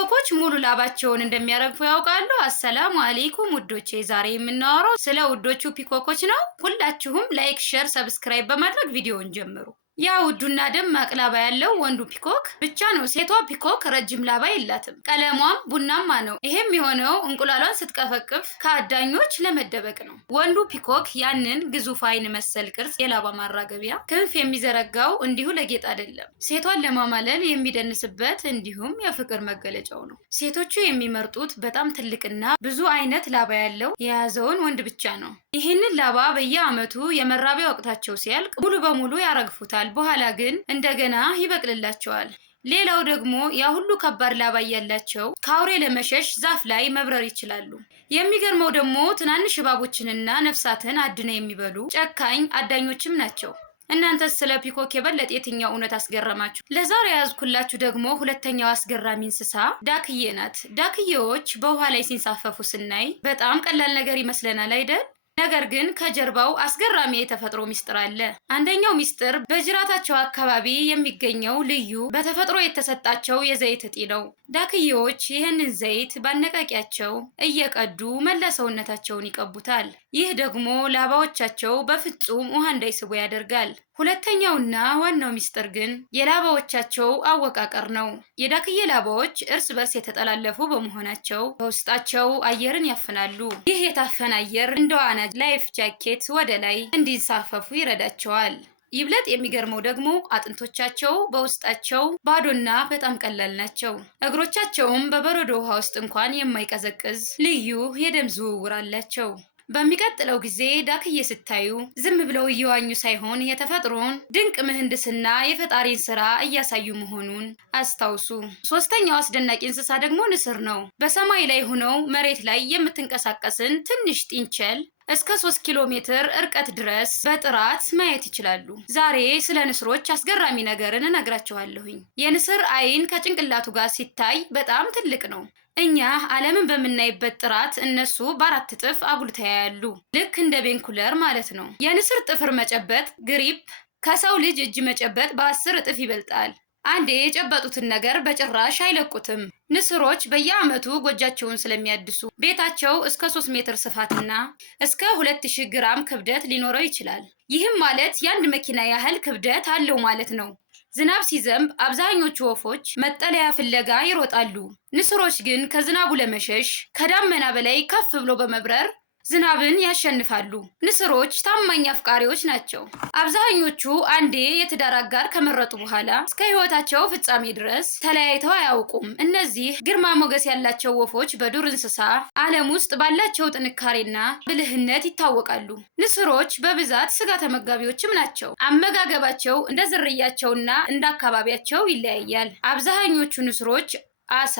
ፒኮኮች ሙሉ ላባቸውን እንደሚያረግፉ ያውቃሉ? አሰላሙ አለይኩም ውዶቼ፣ ዛሬ የምናወራው ስለ ውዶቹ ፒኮኮች ነው። ሁላችሁም ላይክ፣ ሼር፣ ሰብስክራይብ በማድረግ ቪዲዮውን ጀምሩ። ያ ውዱና ደማቅ ላባ ያለው ወንዱ ፒኮክ ብቻ ነው። ሴቷ ፒኮክ ረጅም ላባ የላትም። ቀለሟም ቡናማ ነው። ይሄም የሆነው እንቁላሏን ስትቀፈቅፍ ከአዳኞች ለመደበቅ ነው። ወንዱ ፒኮክ ያንን ግዙፍ አይን መሰል ቅርጽ የላባ ማራገቢያ ክንፍ የሚዘረጋው እንዲሁ ለጌጥ አይደለም። ሴቷን ለማማለል የሚደንስበት እንዲሁም የፍቅር መገለጫው ነው። ሴቶቹ የሚመርጡት በጣም ትልቅና ብዙ አይነት ላባ ያለው የያዘውን ወንድ ብቻ ነው። ይህንን ላባ በየአመቱ የመራቢያ ወቅታቸው ሲያልቅ ሙሉ በሙሉ ያረግፉታል። በኋላ ግን እንደገና ይበቅልላቸዋል። ሌላው ደግሞ ያ ሁሉ ከባድ ላባ ያላቸው ከአውሬ ለመሸሽ ዛፍ ላይ መብረር ይችላሉ። የሚገርመው ደግሞ ትናንሽ እባቦችንና ነፍሳትን አድነው የሚበሉ ጨካኝ አዳኞችም ናቸው። እናንተስ ስለ ፒኮክ የበለጠ የትኛው እውነት አስገረማችሁ? ለዛሬ ያዝኩላችሁ ደግሞ ሁለተኛው አስገራሚ እንስሳ ዳክዬ ናት። ዳክዬዎች በውሃ ላይ ሲንሳፈፉ ስናይ በጣም ቀላል ነገር ይመስለናል አይደል? ነገር ግን ከጀርባው አስገራሚ የተፈጥሮ ሚስጥር አለ። አንደኛው ሚስጥር በጅራታቸው አካባቢ የሚገኘው ልዩ በተፈጥሮ የተሰጣቸው የዘይት እጢ ነው። ዳክዬዎች ይህንን ዘይት ባነቃቂያቸው እየቀዱ መላ ሰውነታቸውን ይቀቡታል። ይህ ደግሞ ላባዎቻቸው በፍጹም ውሃ እንዳይስቡ ያደርጋል። ሁለተኛውና ዋናው ሚስጥር ግን የላባዎቻቸው አወቃቀር ነው። የዳክዬ ላባዎች እርስ በርስ የተጠላለፉ በመሆናቸው በውስጣቸው አየርን ያፍናሉ። ይህ የታፈነ አየር እንደ ዋና ላይፍ ጃኬት ወደ ላይ እንዲንሳፈፉ ይረዳቸዋል። ይብለጥ የሚገርመው ደግሞ አጥንቶቻቸው በውስጣቸው ባዶና በጣም ቀላል ናቸው። እግሮቻቸውም በበረዶ ውሃ ውስጥ እንኳን የማይቀዘቅዝ ልዩ የደም ዝውውር አላቸው። በሚቀጥለው ጊዜ ዳክዬ ስታዩ ዝም ብለው እየዋኙ ሳይሆን የተፈጥሮን ድንቅ ምህንድስና የፈጣሪን ስራ እያሳዩ መሆኑን አስታውሱ። ሶስተኛው አስደናቂ እንስሳ ደግሞ ንስር ነው። በሰማይ ላይ ሆነው መሬት ላይ የምትንቀሳቀስን ትንሽ ጥንቸል እስከ 3 ኪሎ ሜትር እርቀት ድረስ በጥራት ማየት ይችላሉ። ዛሬ ስለ ንስሮች አስገራሚ ነገርን እነግራችኋለሁኝ። የንስር አይን ከጭንቅላቱ ጋር ሲታይ በጣም ትልቅ ነው። እኛ ዓለምን በምናይበት ጥራት እነሱ በ4 እጥፍ አጉልተው ያያሉ። ልክ እንደ ቤንኩለር ማለት ነው። የንስር ጥፍር መጨበጥ ግሪፕ ከሰው ልጅ እጅ መጨበጥ በ10 እጥፍ ይበልጣል። አንዴ የጨበጡትን ነገር በጭራሽ አይለቁትም። ንስሮች በየአመቱ ጎጃቸውን ስለሚያድሱ ቤታቸው እስከ 3 ሜትር ስፋትና እስከ 2000 ግራም ክብደት ሊኖረው ይችላል። ይህም ማለት የአንድ መኪና ያህል ክብደት አለው ማለት ነው። ዝናብ ሲዘንብ አብዛኞቹ ወፎች መጠለያ ፍለጋ ይሮጣሉ። ንስሮች ግን ከዝናቡ ለመሸሽ ከዳመና በላይ ከፍ ብሎ በመብረር ዝናብን ያሸንፋሉ። ንስሮች ታማኝ አፍቃሪዎች ናቸው። አብዛኞቹ አንዴ የትዳር አጋር ከመረጡ በኋላ እስከ ህይወታቸው ፍጻሜ ድረስ ተለያይተው አያውቁም። እነዚህ ግርማ ሞገስ ያላቸው ወፎች በዱር እንስሳ ዓለም ውስጥ ባላቸው ጥንካሬና ብልህነት ይታወቃሉ። ንስሮች በብዛት ስጋ ተመጋቢዎችም ናቸው። አመጋገባቸው እንደ ዝርያቸውና እንደ አካባቢያቸው ይለያያል። አብዛኞቹ ንስሮች አሳ፣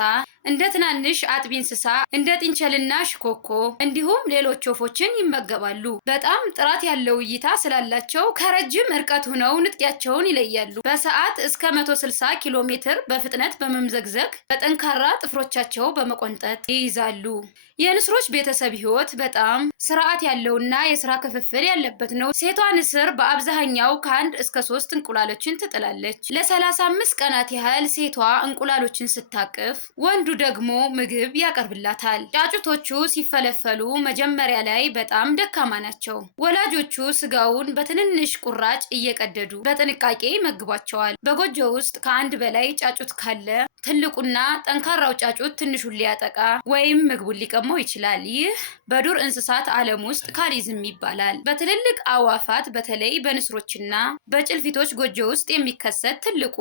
እንደ ትናንሽ አጥቢ እንስሳ እንደ ጥንቸልና ሽኮኮ እንዲሁም ሌሎች ወፎችን ይመገባሉ። በጣም ጥራት ያለው እይታ ስላላቸው ከረጅም እርቀት ሆነው ንጥቂያቸውን ይለያሉ። በሰዓት እስከ 160 ኪሎ ሜትር በፍጥነት በመምዘግዘግ በጠንካራ ጥፍሮቻቸው በመቆንጠጥ ይይዛሉ። የንስሮች ቤተሰብ ህይወት በጣም ስርዓት ያለውና የስራ ክፍፍል ያለበት ነው። ሴቷ ንስር በአብዛኛው ከ1 እስከ 3 እንቁላሎችን ትጥላለች። ለ35 ቀናት ያህል ሴቷ እንቁላሎችን ስታቅፍ ወንዱ ደግሞ ምግብ ያቀርብላታል። ጫጩቶቹ ሲፈለፈሉ መጀመሪያ ላይ በጣም ደካማ ናቸው። ወላጆቹ ስጋውን በትንንሽ ቁራጭ እየቀደዱ በጥንቃቄ ይመግቧቸዋል። በጎጆ ውስጥ ከአንድ በላይ ጫጩት ካለ ትልቁና ጠንካራው ጫጩት ትንሹን ሊያጠቃ ወይም ምግቡን ሊቀማው ይችላል። ይህ በዱር እንስሳት ዓለም ውስጥ ካሊዝም ይባላል። በትልልቅ አዋፋት በተለይ በንስሮችና በጭልፊቶች ጎጆ ውስጥ የሚከሰት ትልቁ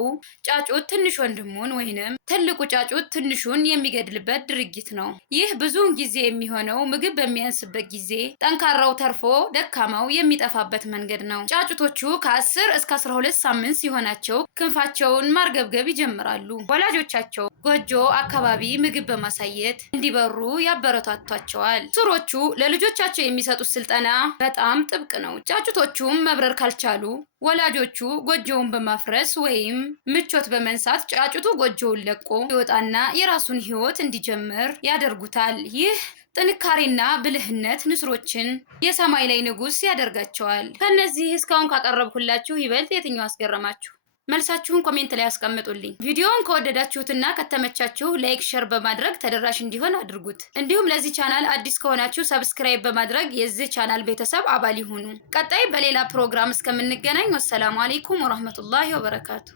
ጫጩት ትንሽ ወንድሙን ወይንም ትልቁ ጫጩት ትንሹን የሚገድልበት ድርጊት ነው። ይህ ብዙውን ጊዜ የሚሆነው ምግብ በሚያንስበት ጊዜ ጠንካራው ተርፎ ደካማው የሚጠፋበት መንገድ ነው። ጫጩቶቹ ከ10 እስከ 12 ሳምንት ሲሆናቸው ክንፋቸውን ማርገብገብ ይጀምራሉ። ወላጆቻቸው ጎጆ አካባቢ ምግብ በማሳየት እንዲበሩ ያበረታቷቸዋል። ንስሮቹ ለልጆቻቸው የሚሰጡት ስልጠና በጣም ጥብቅ ነው። ጫጩቶቹም መብረር ካልቻሉ ወላጆቹ ጎጆውን በማፍረስ ወይም ምቾት በመንሳት ጫጩቱ ጎጆውን ለቆ ይወጣና የራሱን ህይወት እንዲጀምር ያደርጉታል። ይህ ጥንካሬና ብልህነት ንስሮችን የሰማይ ላይ ንጉስ ያደርጋቸዋል። ከነዚህ እስካሁን ካቀረብኩላችሁ ይበልጥ የትኛው አስገረማችሁ? መልሳችሁን ኮሜንት ላይ አስቀምጡልኝ። ቪዲዮውን ከወደዳችሁትና ከተመቻችሁ ላይክ፣ ሸር በማድረግ ተደራሽ እንዲሆን አድርጉት። እንዲሁም ለዚህ ቻናል አዲስ ከሆናችሁ ሰብስክራይብ በማድረግ የዚህ ቻናል ቤተሰብ አባል ይሁኑ። ቀጣይ በሌላ ፕሮግራም እስከምንገናኝ ወሰላሙ አለይኩም ወራህመቱላሂ ወበረካቱ።